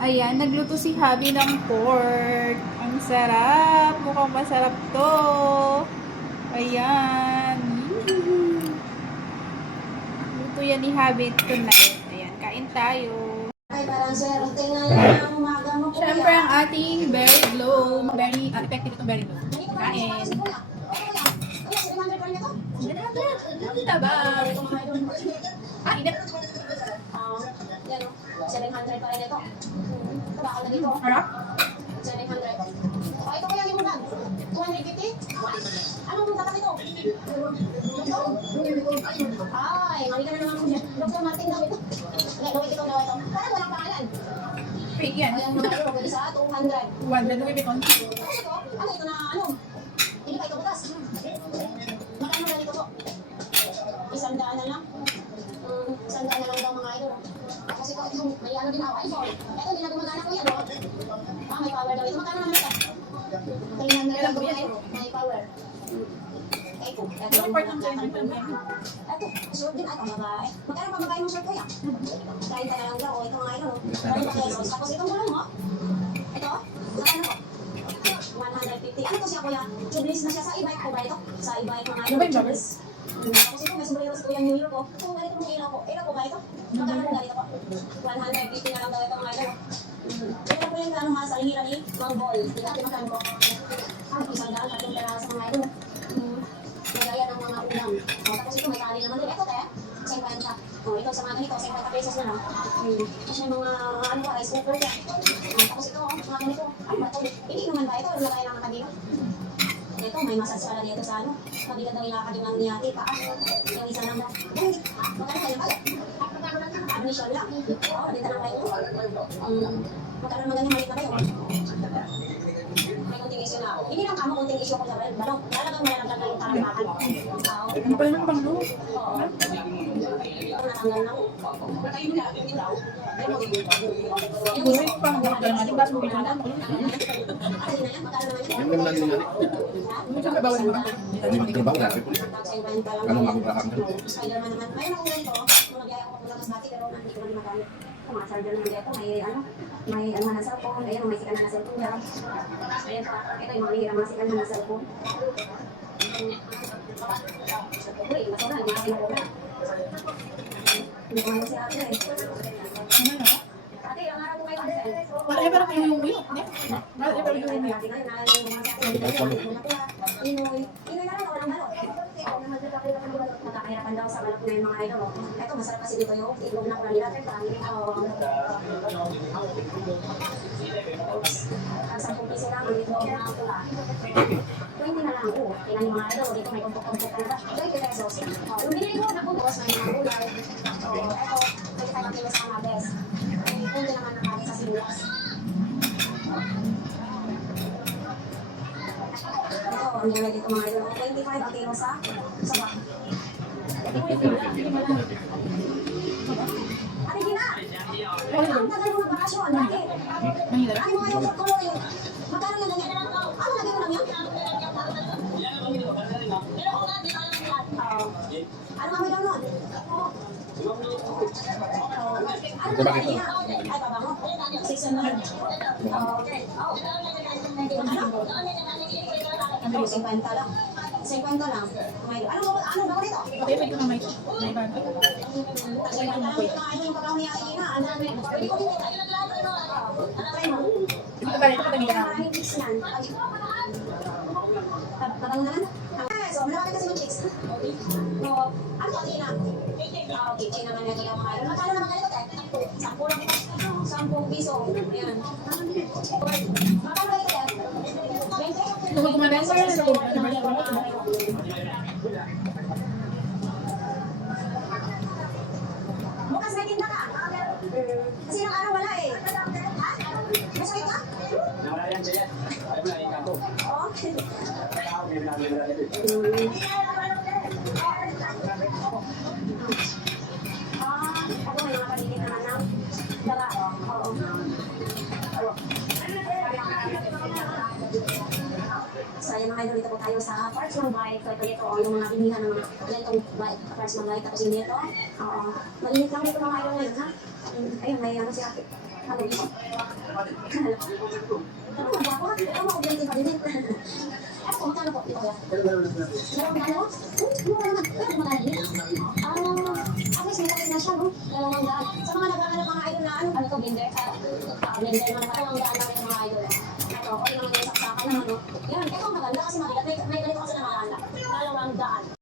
Ayan, nagluto si Habi ng pork. Ang sarap. Mukhang masarap to. Ayan. Luto yan ni Habi tonight. Ayan, kain tayo. Ay, parang swerte nga lang ang umaga mo, kuya. Siyempre, ang ating berry glow. Very effective itong berry glow. Kain. Taba. Ah, init. Yan, 700 pa rin ito. Bakal na dito. Harap? 700. Oh, ito kaya yung ulan. 250? Anong tatak ito? Ay, mali ka na naman kuya. Dr. Martin daw ito. Gawin ito daw ito. Parang walang pangalan. Fake yan. Ayan mga ito, pwede sa 200. 100 Louis Vuitton. Ano ito na ano? Hindi pa ito butas. Magkano na dito po? 100 na lang. 100 na lang daw mga idol. Kasi ito, may ano din ako, iPhone. Ito, hindi na gumagana ko yan. May power daw ito. Magkano naman ito? 300 lang po yan. May power. Ito. Ito, part ng China. Ito, short din. Ito, babae. Magkano pa babae mong short ko yan? 30 na lang daw. Ito mga idol. 30 pesos. Tapos itong gulong mo. Ito, magkano po? 150. Ano to siya kuya? Tubeless na siya sa e-bike ko ba ito? Sa e-bike mga idol. Tubeless. Tapos ito, may sombrero sa kuyang New York ko. Kung ganito mong ilaw ko. Ilaw ko ba ito? Magkano na ganito po? 150 na lang daw ito mga idol. Ito po yung ano ha, sa hira ni Mang Boy. Ito natin magkano po. Isang daan, tatlong peraso mga idol. Magaya ng mga ulam. Tapos ito, may tali naman din. Ito te, 50. Ito sa mga ganito, 50 pesos na lang. Tapos may mga ano pa, rice cooker yan. Tapos ito, mga ganito. Ano ba ito? Hindi naman ba ito? Lagay lang ang kanina. Ito, may massage pala dito sa ano. Mabigat daw ilakad yung ni ate, paa. Yung isa lang daw. Magkano kayo pala? Admission lang. Oo, dito lang kayo. Magkano naman ganyan, maliit na kayo. May kunting issue na. Hindi lang kamo kunting issue ko sa bayan. Balong, lalagang malalaglag na yung parang makan. Ano pala ng panglo? Oo. Natanggal na ko. Gulay pang gagawin natin. Ba't mo pinagdan mo? Yung naman lang yun. Ano siya may bawal mo? Hindi magtrabaho na. Ano makapagkakam na? Spider-Man naman. May mga ulan ko. Magaya ako pupunta sa dati pero hindi ko na magamit. Kumasarger naman dito. May ano na cellphone. Ayan, may sikan na cellphone. Ayan pa. Ito yung mga lihira mga sikan na cellphone. Uy, masura. Hindi ako pinagula. Hindi ko ano si ate eh. Ate, ang harap ko kayo kasi. Wala yung parang yung uyok. Wala yung parang yung uyok. Inoy na lang, walang balot. Nakakahirapan daw sa balot na yung mga idol. Ito, masarap kasi dito yung itlog na kurang nila. Ang 10 piso lang, ang itlog na pula. 20 na lang. Tingnan yung mga idol. Dito may kumpok-kumpok na ba? 20 pesos. Yung binili ko, nabubukas na yung mga gulay. Ito, 25 kilos ang mabes. Hindi naman nakali sa sinulas. Ito, ang gulay dito mga idol. 25 ang kilo sa bak. Ate Gina! Ang tagal mo bakasyon. Bakit? Manila. Ano mga yung tuloy yun? Magkano na ganyan? Ano lagi mo lang yun? Ano kami lang nun? Ano ba ito? Ay, pabango. 600. Okay. Ano? 50 lang. 50 lang. Ano ba ito? Okay, pwede ka may bag. Kasi yung kakao niya ay ina. Ano namin? Pwede ko din ito. Try mo. Ito ba rin? Ito ba rin? Maraming chicks yan. Pabango naman? So, malaki kasi yung chicks. Ano ito, ina? Okay, ching naman yan yung mga. Magkano naman ganito, te? 10 lang. 10 piso. Ayan. Magkano ganito, te? 20? Kung kumanesa yan, Bukas may tinda ka. Kasi ng araw wala eh. Ha? Masakit ka? Nawala yan siya. Ay, wala yung kampo. Oo. Ako may mga paligid naman ng daga. Oo. So, ayan mga idol, dito po tayo sa parts ng bike. So, ito yung mga bilihan ng mga ganitong bike, parts ng bike. Tapos yung dito, mainit lang dito mga idol ngayon, ha? Ayun, may ano si ate. Ano dito? Ano ba ako? Ito mo, obligate pa din. Ano po, magkano po? Ito ya? Dalawang magkano? Mura naman. Pero magkano din? At least may kapit na siya, no? 200. Sa mga naghahanap mga idol na ano to, blender? Blender naman, 200 lang yung mga idol. Ito, okay naman yung saksakan naman, no? Yan, ito ang maganda kasi mabigat. May ganito kasi na maganda. 200.